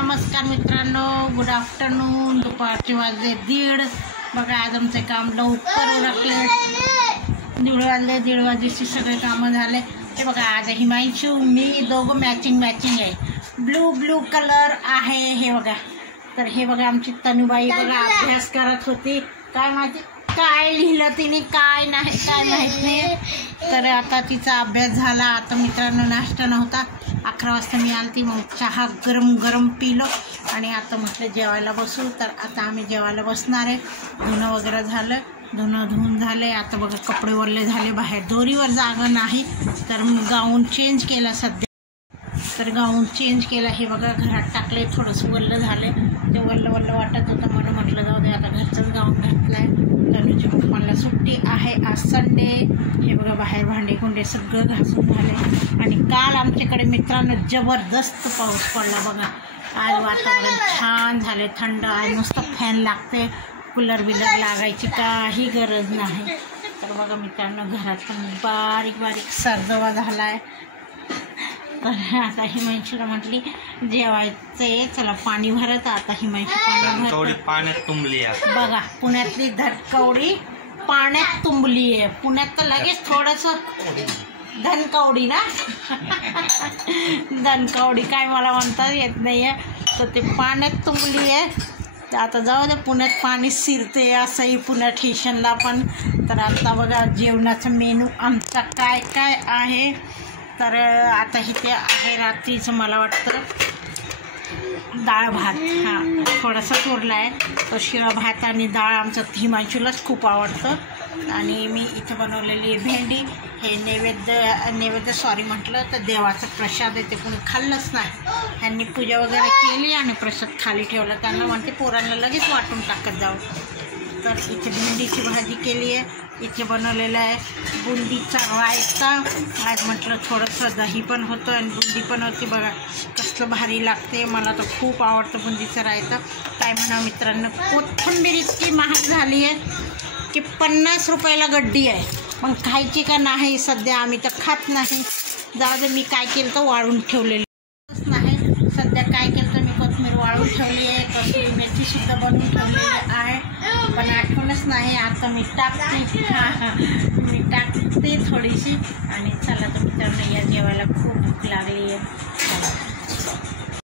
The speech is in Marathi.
नमस्कार मित्रांनो, गुड आफ्टरनून. दुपारचे वाजले 1:30. बघा आज आमचे काम लवकर उरकले. 1:30 वाजेची सगळे कामं झाले. हे बघा आज हिमांशू मी दोघं मॅचिंग आहे. ब्लू कलर आहे हे बघा. तर हे बघा आमची तनुबाई बघा अभ्यास करत होती. काय माहिती काय लिहिलं तिने काय नाही काय माहीत नाही. तर आता तिचा अभ्यास झाला. आता मित्रांनो नाश्ता नव्हता. 11 वाजता मी आलती, मग चहा गरम पिलो आणि आता म्हटलं जेवायला बसू. तर आता आम्ही जेवायला बसणार आहे. धुणं वगैरे झालं, धुणं धुवून झाले. आता बघा कपडे वरले झाले. बाहेर दोरीवर जागा नाही तर गाऊन चेंज केला सध्या. तर गाऊन चेंज केला. हे बघा घरात टाकले. थोडंसं वल्लं झालं. ते वल्लं वाटत होतं म्हणून म्हटलं जाऊ दे आता घरचंच गाऊन घातलं आहे. तनुच्या पप्पांना सुट्टी आहे आज संडे. हे बघा बाहेर भांडे कुंडे सगळं घासून झाले. आणि काल आमच्याकडे मित्रांनो जबरदस्त पाऊस पडला बघा. आज वातावरण छान झाले, थंड. आज नुसतं फॅन लागते, कूलर बिलर लागायची काही गरज नाही. तर बघा मित्रांनो घरात पण बारीक सरजवा झाला आहे. तर आता हिमांशूला म्हटली जेवायचं आहे, चला पाणी भरत. आता हिमांशू पाण्यात तुंबली आहे बघा. पुण्यातली धनकवडी पाण्यात तुंबली आहे. पुण्यात तर लगेच थोडंसं धनकवडी ना धनकवडी काय मला म्हणता येत नाही आहे. तर ते पाण्यात तुंबली आहे. आता जाऊ दे, पुण्यात पाणी शिरते असंही पुण्यात स्टेशनला पण. तर आता बघा जेवणाचा मेनू आमचा काय काय आहे. तर आता इथे आहे रात्रीचं मला वाटतं डाळ भात. हां थोडासा उरला आहे तो शिळा भात आणि डाळ. आमचं हिमांशूलाच खूप आवडतं. आणि मी इथं बनवलेली भेंडी. हे नैवेद्य सॉरी म्हटलं तर देवाचा प्रसाद आहे, ते कोणी खाल्लंच नाही. ह्यांनी पूजा वगैरे केली आणि प्रसाद खाली ठेवला. त्यांना म्हणते पोरांना लगेच वाटून टाकत जाऊ. तर इथे भेंडीची भाजी केली आहे. इथे बनवलेलं आहे बुंदीचा रायता. आज म्हटलं थोडंसं दही पण होतं आणि बुंदी पण होती. बघा कसलं भारी लागते. मला तर खूप आवडतं बुंदीचा रायता. काय म्हणा मित्रांनो, कोथिंबीर इतकी महाग झाली आहे की 50 रुपयाला गड्डी आहे. मग खायची का नाही सध्या आम्ही तर खात नाही. जाऊ दे, मी काय केलं तर वाळून ठेवलेली नाही. सध्या काय केलं तर मी कोथिंबीर वाळून ठेवली आहे. कसुरी मेथीसुद्धा बनवून ठेवलेली आहे, पण आठवणच नाही. आता मी टाकते थोडीशी. आणि चला तर मित्रांनो या जेवायला खूप भूक लागली आहे.